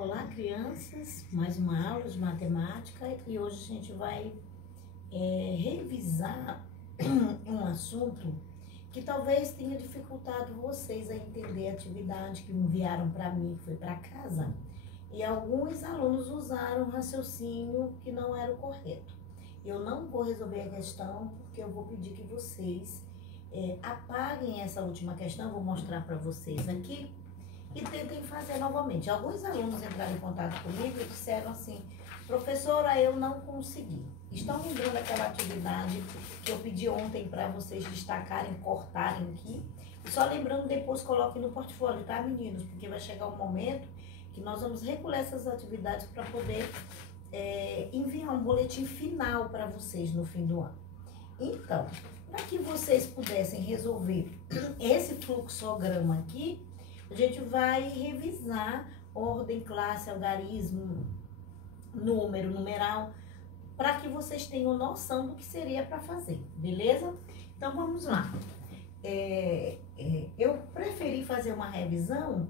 Olá, crianças, mais uma aula de matemática e hoje a gente vai revisar um assunto que talvez tenha dificultado vocês a entender a atividade que enviaram para mim, que foi para casa, e alguns alunos usaram um raciocínio que não era o correto. Eu não vou resolver a questão porque eu vou pedir que vocês apaguem essa última questão, vou mostrar para vocês aqui, e tentem fazer novamente. Alguns alunos entraram em contato comigo e disseram assim: professora, eu não consegui. Estão lembrando aquela atividade que eu pedi ontem para vocês destacarem, cortarem aqui? E só lembrando, depois coloquem no portfólio, tá, meninos? Porque vai chegar um momento que nós vamos recolher essas atividades para poder enviar um boletim final para vocês no fim do ano. Então, para que vocês pudessem resolver esse fluxograma aqui, a gente vai revisar ordem, classe, algarismo, número, numeral, para que vocês tenham noção do que seria para fazer, beleza? Então, vamos lá. Eu preferi fazer uma revisão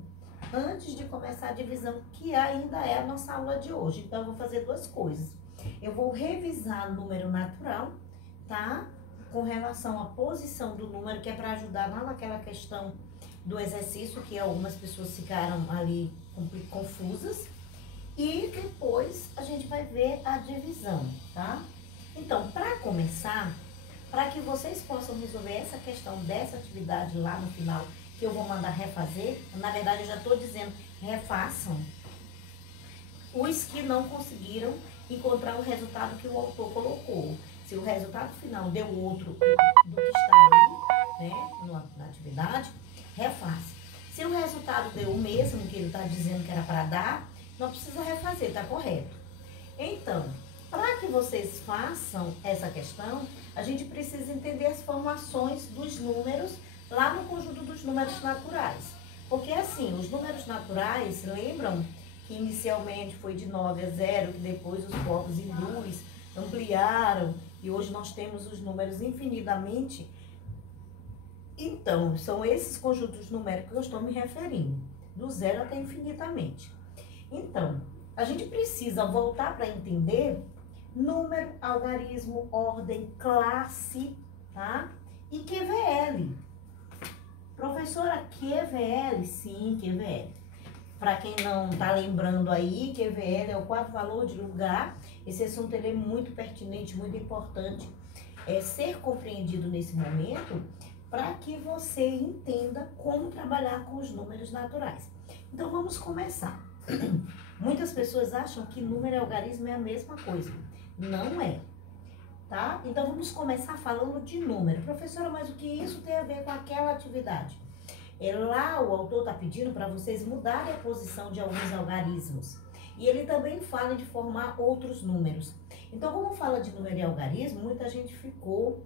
antes de começar a divisão, que ainda é a nossa aula de hoje. Então, eu vou fazer duas coisas. Eu vou revisar número natural, tá? Com relação à posição do número, que é para ajudar lá naquela questão do exercício, que algumas pessoas ficaram ali confusas. E depois a gente vai ver a divisão, tá? Então, para começar, para que vocês possam resolver essa questão dessa atividade lá no final, que eu vou mandar refazer, na verdade eu já estou dizendo, refaçam, os que não conseguiram encontrar o resultado que o autor colocou. Se o resultado final deu outro do que está ali, né, na atividade, refaça. Se o resultado deu o mesmo que ele está dizendo que era para dar, não precisa refazer, tá correto. Então, para que vocês façam essa questão, a gente precisa entender as formações dos números lá no conjunto dos números naturais. Porque assim, os números naturais, lembram que inicialmente foi de 9 a 0, que depois os povos hindus ampliaram e hoje nós temos os números infinitamente. Então, são esses conjuntos numéricos que eu estou me referindo, do 0 até infinitamente. Então, a gente precisa voltar para entender número, algarismo, ordem, classe, tá? E QVL. Professora, QVL? Sim, QVL. Para quem não está lembrando aí, QVL é o quarto valor de lugar. Esse assunto ele é muito pertinente, muito importante ser compreendido nesse momento, para que você entenda como trabalhar com os números naturais. Então, vamos começar. Muitas pessoas acham que número e algarismo é a mesma coisa. Não é, tá? Então, vamos começar falando de número. Professora, mas o que isso tem a ver com aquela atividade? Lá o autor está pedindo para vocês mudarem a posição de alguns algarismos. E ele também fala de formar outros números. Então, como fala de número e algarismo, muita gente ficou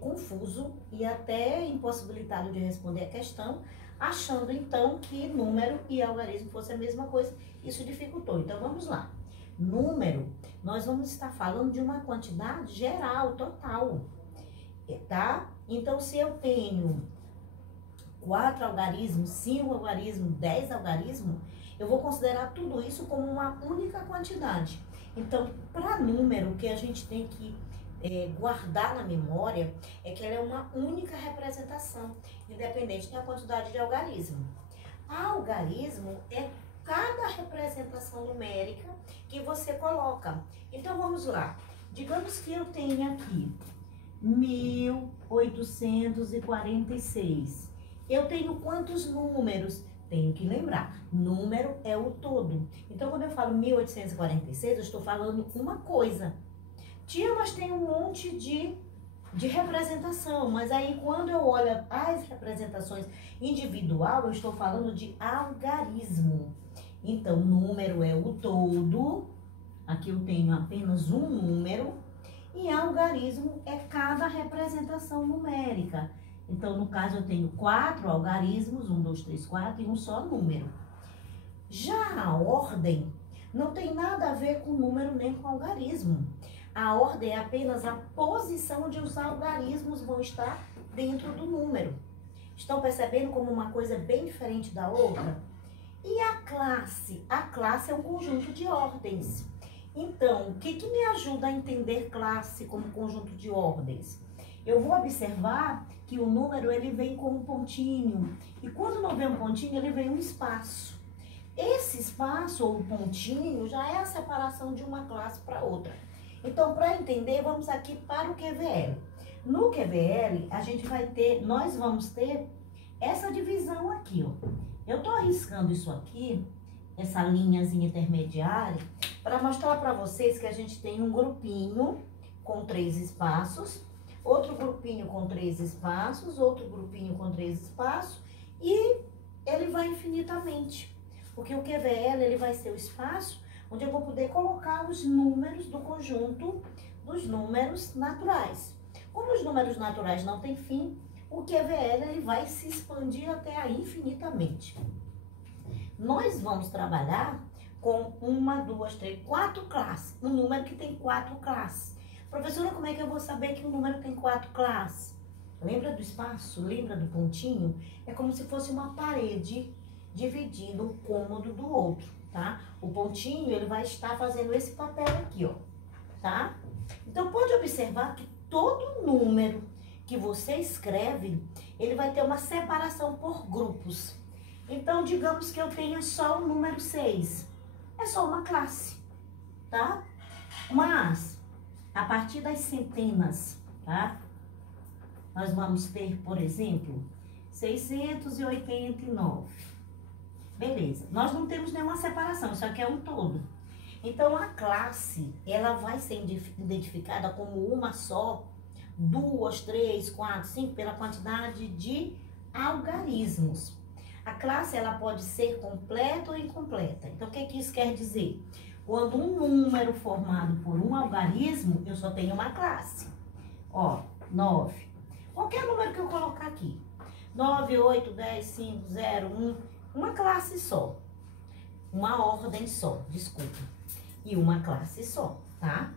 confuso e até impossibilitado de responder a questão, achando então que número e algarismo fosse a mesma coisa. Isso dificultou. Então, vamos lá. Número, nós vamos estar falando de uma quantidade geral, total, tá? Então, se eu tenho 4 algarismos, 5 algarismos, 10 algarismos, eu vou considerar tudo isso como uma única quantidade. Então, para número, o que a gente tem que guardar na memória é que ela é uma única representação, independente da quantidade de algarismo. Algarismo é cada representação numérica que você coloca. Então, vamos lá. Digamos que eu tenha aqui 1846. Eu tenho quantos números? Tenho que lembrar, número é o todo. Então, quando eu falo 1846, eu estou falando uma coisa. Tia, mas tem um monte de representação. Mas aí, quando eu olho as representações individual, eu estou falando de algarismo. Então, número é o todo. Aqui eu tenho apenas um número. E algarismo é cada representação numérica. Então, no caso, eu tenho 4 algarismos, 1, 2, 3, 4, e um só número. Já a ordem não tem nada a ver com número nem com algarismo. A ordem é apenas a posição onde os algarismos vão estar dentro do número. Estão percebendo como uma coisa é bem diferente da outra? E a classe? A classe é um conjunto de ordens. Então, o que me ajuda a entender classe como conjunto de ordens? Eu vou observar que o número ele vem com um pontinho. E quando não vem um pontinho, ele vem um espaço. Esse espaço ou pontinho já é a separação de uma classe para outra. Então, para entender, vamos aqui para o QVL. No QVL, nós vamos ter essa divisão aqui, ó. Eu tô arriscando isso aqui, essa linhazinha intermediária, para mostrar para vocês que a gente tem um grupinho com 3 espaços, outro grupinho com 3 espaços, outro grupinho com 3 espaços, e ele vai infinitamente. Porque o QVL, ele vai ser o espaço onde eu vou poder colocar os números do conjunto dos números naturais. Como os números naturais não têm fim, o QVL ele vai se expandir até aí infinitamente. Nós vamos trabalhar com 1, 2, 3, 4 classes. Um número que tem 4 classes. Professora, como é que eu vou saber que um número tem 4 classes? Lembra do espaço? Lembra do pontinho? É como se fosse uma parede dividindo um cômodo do outro, tá? O pontinho, ele vai estar fazendo esse papel aqui, ó, tá? Então, pode observar que todo número que você escreve, ele vai ter uma separação por grupos. Então, digamos que eu tenha só o número 6. É só uma classe, tá? Mas, a partir das centenas, tá? Nós vamos ter, por exemplo, 689. Beleza, nós não temos nenhuma separação, isso aqui é um todo. Então, a classe, ela vai ser identificada como uma só, 2, 3, 4, 5, pela quantidade de algarismos. A classe, ela pode ser completa ou incompleta. Então, o que isso quer dizer? Quando um número formado por um algarismo, eu só tenho uma classe. Ó, 9. Qualquer número que eu colocar aqui. 9, 8, 10, 5, 0, 1... Uma classe só, uma ordem só, desculpa, e uma classe só, tá?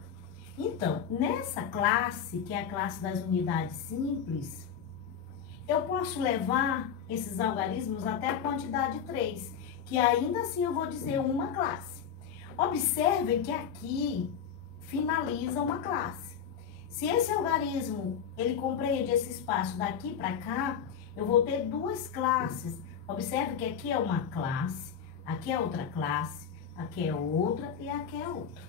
Então, nessa classe, que é a classe das unidades simples, eu posso levar esses algarismos até a quantidade 3, que ainda assim eu vou dizer uma classe. Observem que aqui finaliza uma classe. Se esse algarismo, ele compreende esse espaço daqui para cá, eu vou ter 2 classes. Observe que aqui é uma classe, aqui é outra classe, aqui é outra e aqui é outra.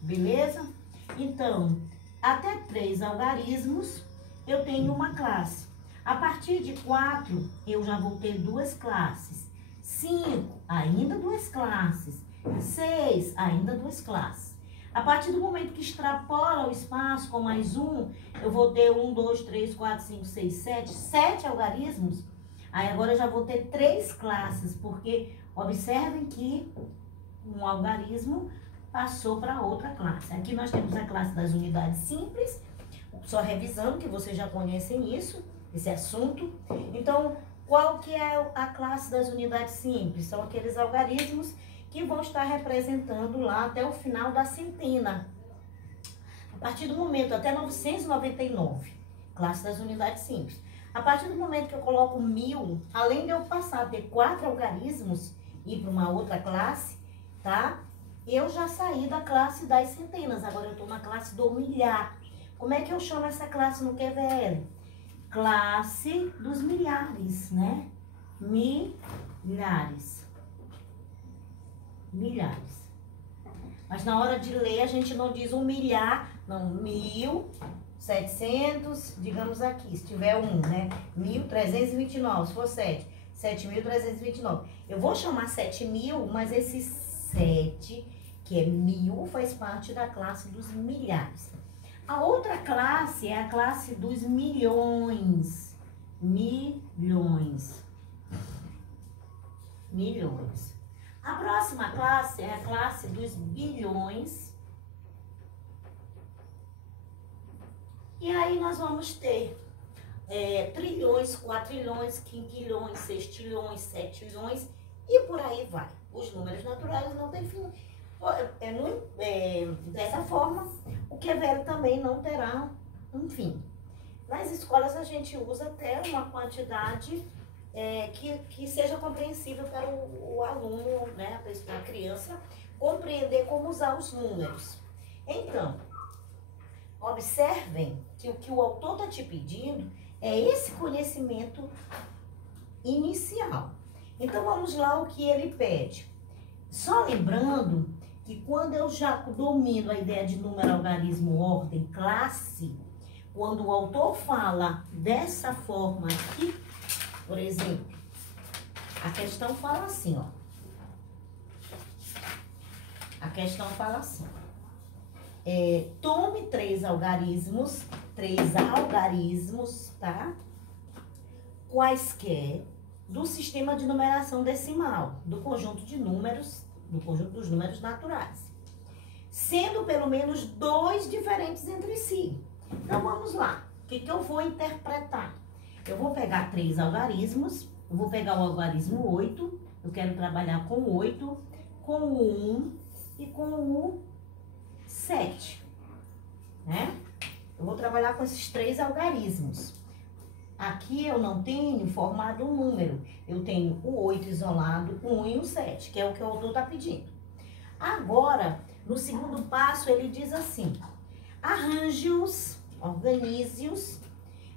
Beleza? Então, até 3 algarismos, eu tenho uma classe. A partir de 4, eu já vou ter 2 classes. 5, ainda 2 classes. 6, ainda 2 classes. A partir do momento que extrapola o espaço com mais 1, eu vou ter 1, 2, 3, 4, 5, 6, 7, 7 algarismos. Aí agora eu já vou ter 3 classes, porque observem que um algarismo passou para outra classe. Aqui nós temos a classe das unidades simples, só revisando que vocês já conhecem isso, esse assunto. Então, qual que é a classe das unidades simples? São aqueles algarismos que vão estar representando lá até o final da centena. A partir do momento até 999, classe das unidades simples. A partir do momento que eu coloco 1000, além de eu passar a ter 4 algarismos e ir para uma outra classe, tá? Eu já saí da classe das centenas, agora eu estou na classe do milhar. Como é que eu chamo essa classe no QVL? Classe dos milhares, né? Milhares. Milhares. Mas na hora de ler, a gente não diz 1 milhar, não, 1700, digamos aqui, se tiver 1, né? 1329, se for 7, 7329. Eu vou chamar 7000, mas esse 7, que é 1000, faz parte da classe dos milhares. A outra classe é a classe dos milhões. Milhões. Milhões. A próxima classe é a classe dos bilhões. E aí nós vamos ter trilhões, quatrilhões, quinquilhões, sextilhões, setilhões e por aí vai. Os números naturais não têm fim. Dessa forma, o QVL também não terá um fim. Nas escolas a gente usa até uma quantidade que seja compreensível para o aluno, né, a criança, compreender como usar os números. Então, observem que o que o autor está te pedindo é esse conhecimento inicial. Então, vamos lá o que ele pede. Só lembrando que quando eu já domino a ideia de número, algarismo, ordem, classe, quando o autor fala dessa forma aqui, por exemplo, a questão fala assim, ó. A questão fala assim. Tome três algarismos, tá? Quaisquer do sistema de numeração decimal, do conjunto de números, do conjunto dos números naturais, sendo pelo menos 2 diferentes entre si. Então, vamos lá. O que eu vou interpretar? Eu vou pegar 3 algarismos, eu vou pegar o algarismo 8, eu quero trabalhar com o 8, com o 1 e com o 7, né? Eu vou trabalhar com esses 3 algarismos. Aqui eu não tenho formado um número, eu tenho o 8 isolado, o 1 e o 7, que é o que o autor está pedindo. Agora, no segundo passo, ele diz assim: arranje-os, organize-os,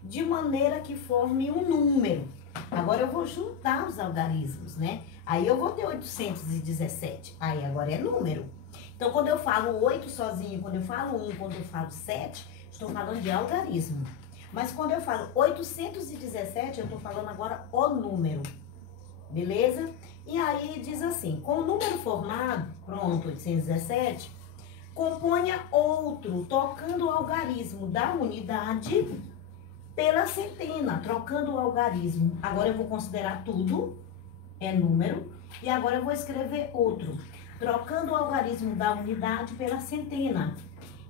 de maneira que forme um número. Agora eu vou juntar os algarismos, né? Aí eu vou ter 817, aí agora é número. Então, quando eu falo 8 sozinho, quando eu falo 1, quando eu falo 7, estou falando de algarismo. Mas quando eu falo 817, eu estou falando agora o número, beleza? E aí diz assim, com o número formado, pronto, 817, componha outro, tocando o algarismo da unidade pela centena, trocando o algarismo. Agora eu vou considerar tudo, é número, e agora eu vou escrever outro, trocando o algarismo da unidade pela centena.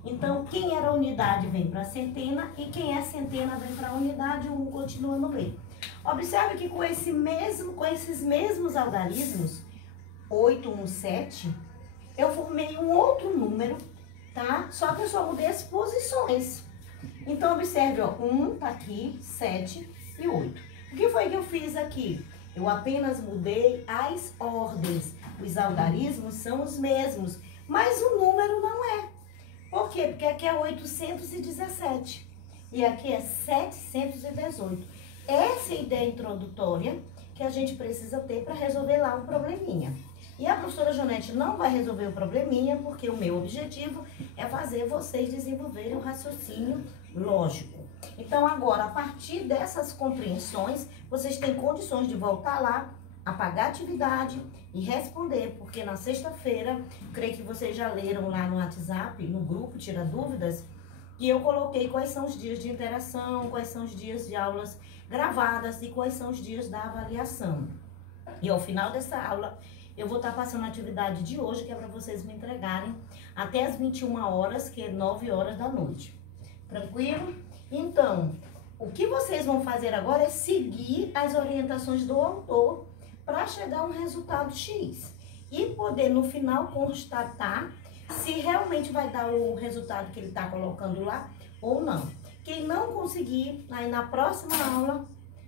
Então, quem era a unidade vem para a centena e quem é centena vem para a unidade, o 1 continua no meio. Observe que com esses mesmos algarismos, 8, 1, 7, eu formei um outro número, tá? Só que eu só mudei as posições. Então, observe, ó, 1 tá aqui, 7 e 8. O que foi que eu fiz aqui? Eu apenas mudei as ordens. Os algarismos são os mesmos, mas o número não é. Por quê? Porque aqui é 817 e aqui é 718. Essa é a ideia introdutória que a gente precisa ter para resolver lá um probleminha. E a professora Jonete não vai resolver o probleminha, porque o meu objetivo é fazer vocês desenvolverem o raciocínio lógico. Então, agora, a partir dessas compreensões, vocês têm condições de voltar lá, apagar a atividade e responder, porque na sexta-feira, creio que vocês já leram lá no WhatsApp, no grupo Tira Dúvidas, que eu coloquei quais são os dias de interação, quais são os dias de aulas gravadas e quais são os dias da avaliação. E ao final dessa aula, eu vou estar passando a atividade de hoje, que é para vocês me entregarem até as 21 horas, que é 9 horas da noite. Tranquilo? Então, o que vocês vão fazer agora é seguir as orientações do autor para chegar a um resultado X e poder no final constatar se realmente vai dar o resultado que ele está colocando lá ou não. Quem não conseguir, aí na próxima aula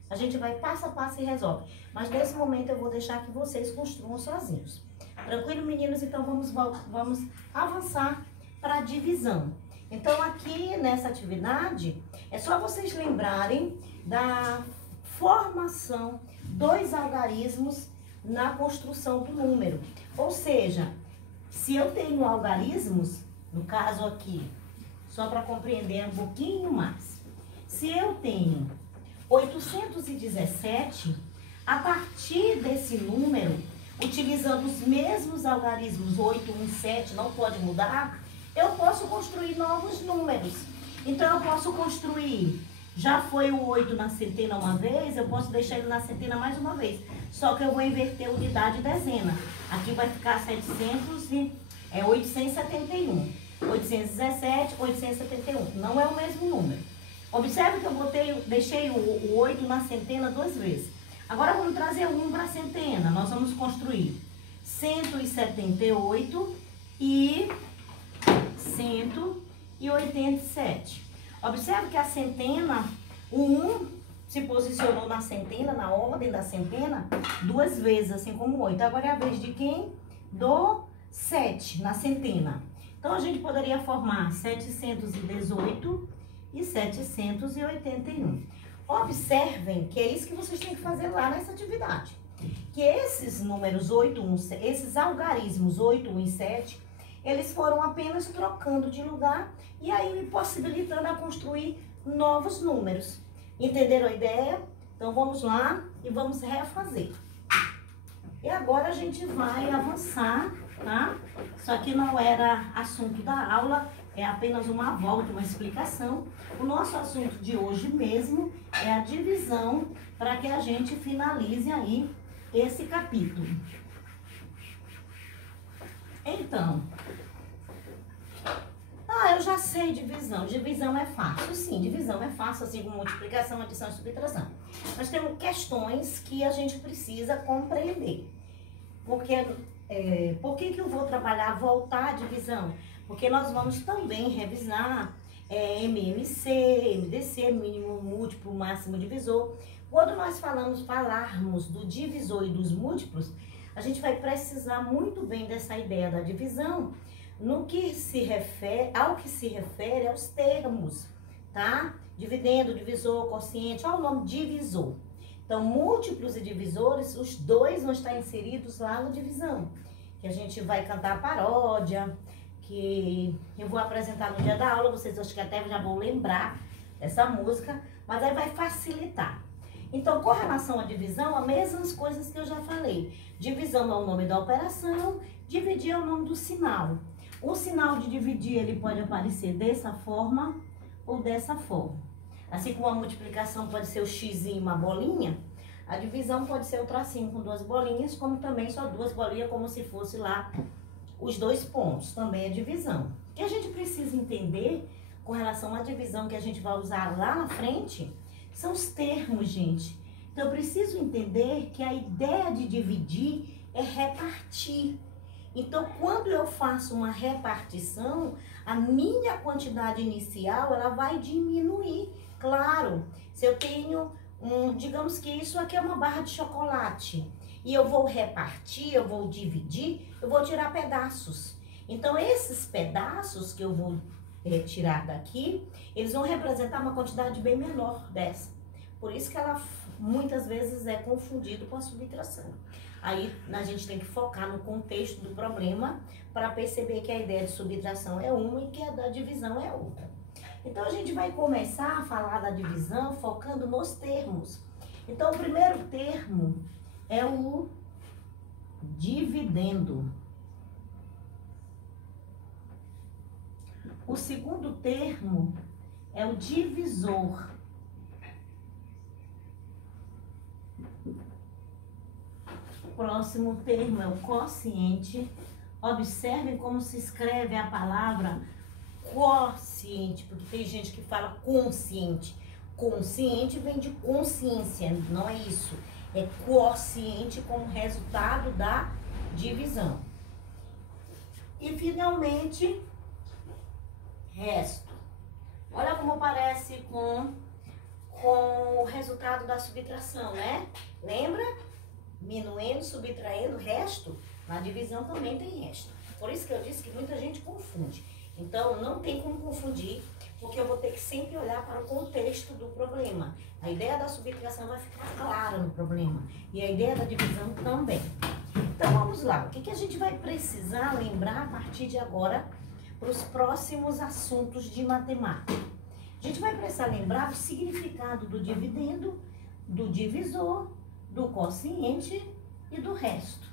a gente vai passo a passo e resolve. Mas nesse momento eu vou deixar que vocês construam sozinhos. Tranquilo, meninos? Então vamos avançar para a divisão. Então aqui nessa atividade é só vocês lembrarem da formação dos algarismos na construção do número. Ou seja, se eu tenho algarismos, no caso aqui, só para compreender um pouquinho mais, se eu tenho 817, a partir desse número, utilizando os mesmos algarismos 8, 1, 7, não pode mudar, eu posso construir novos números. Então, eu posso construir, já foi o 8 na centena uma vez, eu posso deixar ele na centena mais uma vez. Só que eu vou inverter unidade e dezena. Aqui vai ficar 871. 817, 871. Não é o mesmo número. Observe que eu deixei o 8 na centena 2 vezes. Agora, vamos trazer o 1 para a centena. Nós vamos construir 178 e 187. Observe que a centena, o 1 se posicionou na centena, na ordem da centena, 2 vezes, assim como 8. Agora é a vez de quem? Do 7, na centena. Então, a gente poderia formar 718 e 781. Observem que é isso que vocês têm que fazer lá nessa atividade. Que esses números 8, 1, esses algarismos 8, 1 e 7, eles foram apenas trocando de lugar e aí me possibilitando a construir novos números. Entenderam a ideia? Então, vamos lá e vamos refazer. E agora a gente vai avançar, tá? Isso aqui não era assunto da aula, é apenas uma volta, uma explicação. O nosso assunto de hoje mesmo é a divisão, para que a gente finalize aí esse capítulo. Então, eu já sei divisão. Divisão é fácil. Sim, divisão é fácil, assim como multiplicação, adição e subtração. Mas temos questões que a gente precisa compreender. Porque, por que eu vou trabalhar, voltar à divisão? Porque nós vamos também revisar MMC, MDC, mínimo, múltiplo, máximo, divisor. Quando nós falarmos do divisor e dos múltiplos, a gente vai precisar muito bem dessa ideia da divisão, no que se refere, ao que se refere aos termos, tá? Dividendo, divisor, quociente, olha o nome divisor. Então, múltiplos e divisores, os dois vão estar inseridos lá no divisão, que a gente vai cantar a paródia, que eu vou apresentar no dia da aula, vocês acho que até já vão lembrar dessa música, mas aí vai facilitar. Então, com relação à divisão, as mesmas coisas que eu já falei. Divisão é o nome da operação, dividir é o nome do sinal. O sinal de dividir, ele pode aparecer dessa forma ou dessa forma. Assim como a multiplicação pode ser o x e uma bolinha, a divisão pode ser o tracinho com 2 bolinhas, como também só 2 bolinhas, como se fosse lá os 2 pontos. Também é divisão. O que a gente precisa entender com relação à divisão que a gente vai usar lá na frente, são os termos, gente. Então, eu preciso entender que a ideia de dividir é repartir. Então, quando eu faço uma repartição, a minha quantidade inicial, ela vai diminuir. Claro, se eu tenho, digamos que isso aqui é uma barra de chocolate, e eu vou repartir, eu vou dividir, eu vou tirar pedaços. Então, esses pedaços que eu vou tirar daqui, eles vão representar uma quantidade bem menor dessa. Por isso que ela muitas vezes é confundido com a subtração. Aí a gente tem que focar no contexto do problema para perceber que a ideia de subtração é uma e que a da divisão é outra. Então a gente vai começar a falar da divisão focando nos termos. Então o primeiro termo é o dividendo. O segundo termo é o divisor. O próximo termo é o quociente. Observem como se escreve a palavra quociente, porque tem gente que fala consciente. Consciente vem de consciência, não é isso. É quociente como resultado da divisão. E finalmente, resto. Olha como parece com o resultado da subtração, né? Lembra? Minuendo, subtraindo, resto. Na divisão também tem resto. Por isso que eu disse que muita gente confunde. Então, não tem como confundir, porque eu vou ter que sempre olhar para o contexto do problema. A ideia da subtração vai ficar clara no problema. E a ideia da divisão também. Então, vamos lá. O que a gente vai precisar lembrar a partir de agora para os próximos assuntos de matemática? A gente vai precisar lembrar o significado do dividendo, do divisor, do quociente e do resto.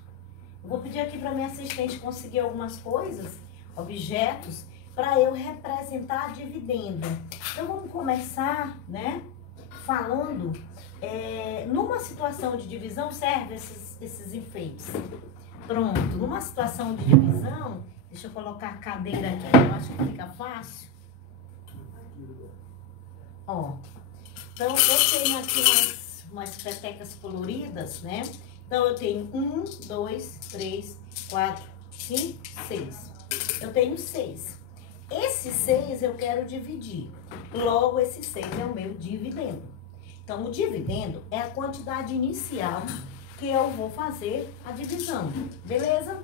Eu vou pedir aqui para minha assistente conseguir algumas coisas, objetos, para eu representar dividendo. Então, vamos começar, né, falando, numa situação de divisão, serve esses enfeites. Pronto, numa situação de divisão, deixa eu colocar a cadeira aqui, eu acho que fica fácil. Ó, então eu tenho aqui umas petecas coloridas, né? Então eu tenho 1, 2, 3, 4, 5, 6. Eu tenho 6. Esse 6 eu quero dividir. Logo, esse 6 é o meu dividendo. Então, Então, o dividendo é a quantidade inicial que eu vou fazer a divisão, beleza?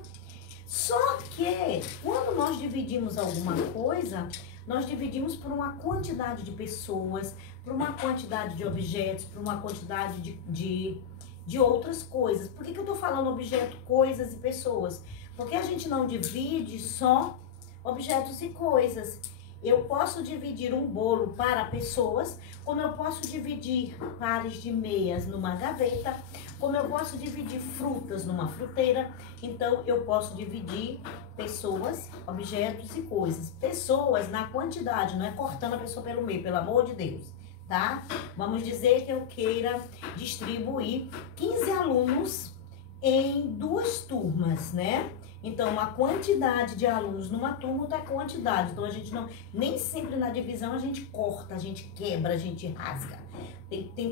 Só que, quando nós dividimos alguma coisa, nós dividimos por uma quantidade de pessoas, por uma quantidade de objetos, por uma quantidade de outras coisas. Por que eu tô falando objeto, coisas e pessoas? Porque a gente não divide só objetos e coisas. Eu posso dividir um bolo para pessoas, como eu posso dividir pares de meias numa gaveta, como eu posso dividir frutas numa fruteira. Então, eu posso dividir pessoas, objetos e coisas. Pessoas na quantidade, não é cortando a pessoa pelo meio, pelo amor de Deus, tá? Vamos dizer que eu queira distribuir 15 alunos em 2 turmas, né? Então, a quantidade de alunos numa turma é quantidade. Então, a gente não, nem sempre na divisão a gente corta, a gente quebra, a gente rasga.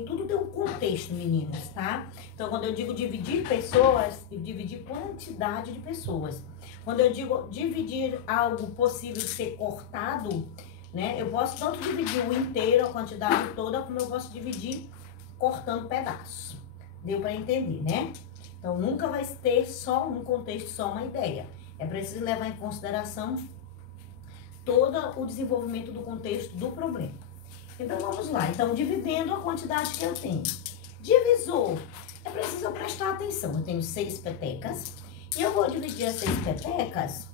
Tudo tem um contexto, meninas, tá? Então, quando eu digo dividir pessoas, eu dividir quantidade de pessoas. Quando eu digo dividir algo possível de ser cortado, né? Eu posso tanto dividir o inteiro, a quantidade toda, como eu posso dividir cortando pedaços. Deu para entender, né? Então, nunca vai ter só um contexto, só uma ideia. É preciso levar em consideração todo o desenvolvimento do contexto do problema. Então, vamos lá. Então, dividendo a quantidade que eu tenho. Divisor, é preciso prestar atenção. Eu tenho 6 petecas. E eu vou dividir as 6 petecas.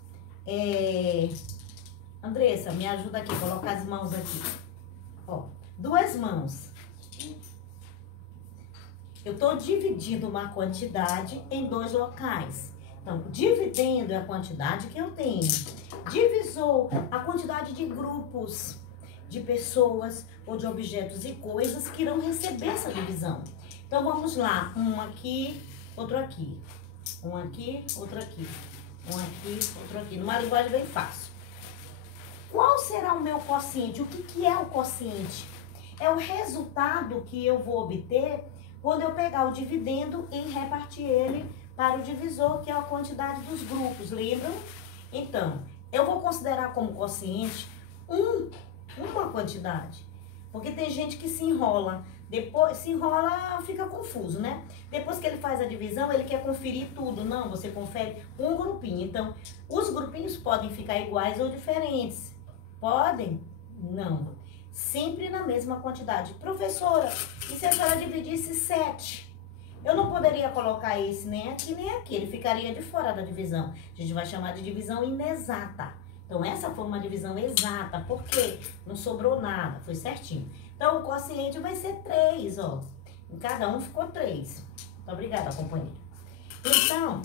Andressa, me ajuda aqui, colocar as mãos aqui. Ó, 2 mãos. Eu estou dividindo uma quantidade em 2 locais. Então, dividendo é a quantidade que eu tenho. Divisor, a quantidade de grupos, de pessoas ou de objetos e coisas que irão receber essa divisão. Então, vamos lá. Um aqui, outro aqui. Um aqui, outro aqui. Um aqui, outro aqui. Numa linguagem bem fácil. Qual será o meu quociente? O que é o quociente? É o resultado que eu vou obter quando eu pegar o dividendo e repartir ele para o divisor, que é a quantidade dos grupos, lembram? Então, eu vou considerar como quociente uma quantidade, porque tem gente que se enrola, depois se enrola, fica confuso, né? Depois que ele faz a divisão, ele quer conferir tudo. Não, você confere um grupinho. Então, os grupinhos podem ficar iguais ou diferentes. Podem? Não. Sempre na mesma quantidade. Professora, e se a senhora dividisse 7? Eu não poderia colocar esse nem aqui, nem aqui. Ele ficaria de fora da divisão. A gente vai chamar de divisão inexata. Então, essa foi uma divisão exata. Por quê? Não sobrou nada. Foi certinho. Então, o quociente vai ser 3, ó. Em cada um ficou 3. Muito obrigada, companheira. Então,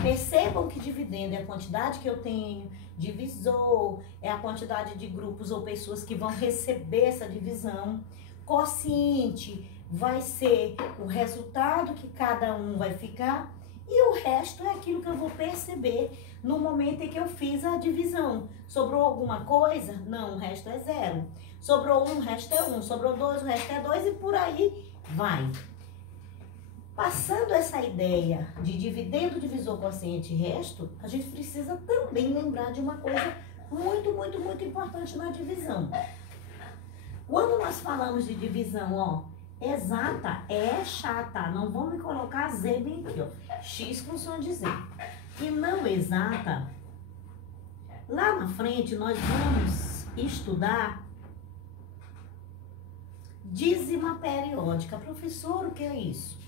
percebam que dividendo é a quantidade que eu tenho. Divisor é a quantidade de grupos ou pessoas que vão receber essa divisão. Quociente vai ser o resultado que cada um vai ficar. E o resto é aquilo que eu vou perceber no momento em que eu fiz a divisão. Sobrou alguma coisa? Não, o resto é 0. Sobrou 1, o resto é 1. Sobrou 2, o resto é 2 e por aí vai. Passando essa ideia de dividendo, divisor, quociente e resto, a gente precisa também lembrar de uma coisa muito, muito, muito importante na divisão. Quando nós falamos de divisão, ó, exata é chata, não vamos me colocar Z bem aqui, ó, X com som de Z. E não exata, lá na frente nós vamos estudar dízima periódica. Professor, o que é isso?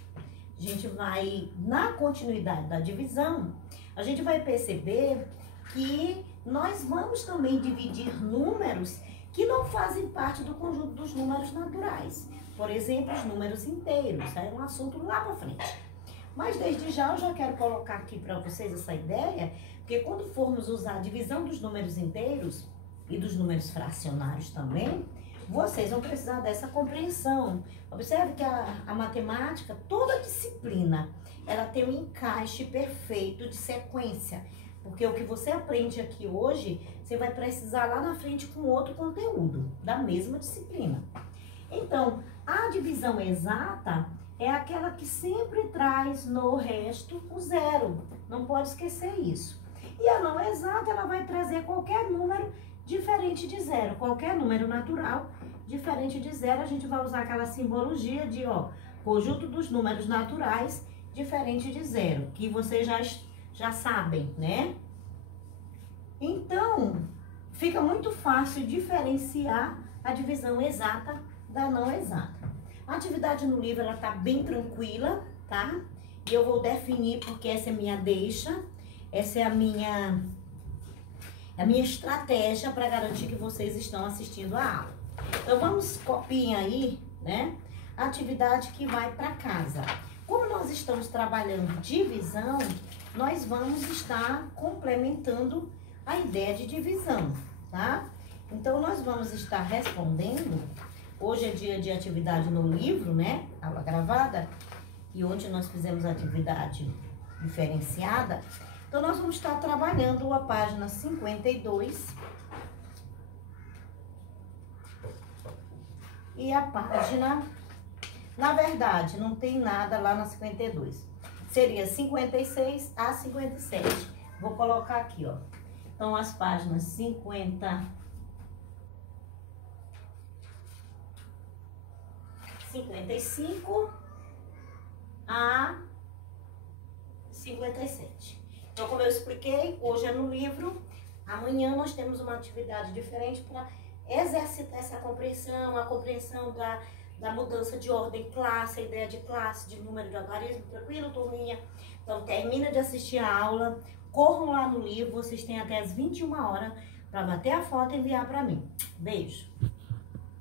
A gente vai, na continuidade da divisão, a gente vai perceber que nós vamos também dividir números que não fazem parte do conjunto dos números naturais. Por exemplo, os números inteiros. É um assunto lá pra frente. Mas desde já eu já quero colocar aqui para vocês essa ideia, porque quando formos usar a divisão dos números inteiros e dos números fracionários também, vocês vão precisar dessa compreensão. Observe que a matemática, toda disciplina, ela tem um encaixe perfeito de sequência. Porque o que você aprende aqui hoje, você vai precisar lá na frente com outro conteúdo, da mesma disciplina. Então, a divisão exata é aquela que sempre traz no resto o 0. Não pode esquecer isso. E a não exata, ela vai trazer qualquer número diferente de 0. Qualquer número natural diferente de zero, a gente vai usar aquela simbologia de, ó, conjunto dos números naturais diferente de zero, que vocês já sabem, né? Então, fica muito fácil diferenciar a divisão exata da não exata. A atividade no livro, ela tá bem tranquila, tá? E eu vou definir, porque essa é minha deixa, essa é a minha estratégia para garantir que vocês estão assistindo a aula. Então, vamos copiar aí, né? A atividade que vai para casa. Como nós estamos trabalhando divisão, nós vamos estar complementando a ideia de divisão, tá? Então, nós vamos estar respondendo. Hoje é dia de atividade no livro, né? Aula gravada. E ontem nós fizemos atividade diferenciada. Então, nós vamos estar trabalhando a página 52 e a página, na verdade, não tem nada lá na 52. Seria 56 a 57. Vou colocar aqui, ó. Então, as páginas 55 a 57. Então, como eu expliquei, hoje é no livro, amanhã nós temos uma atividade diferente para exercitar essa compreensão, a compreensão da mudança de ordem classe, a ideia de classe, de número de algarismo, tranquilo, turminha? Então, termina de assistir a aula, corram lá no livro, vocês têm até as 21 horas para bater a foto e enviar para mim. Beijo!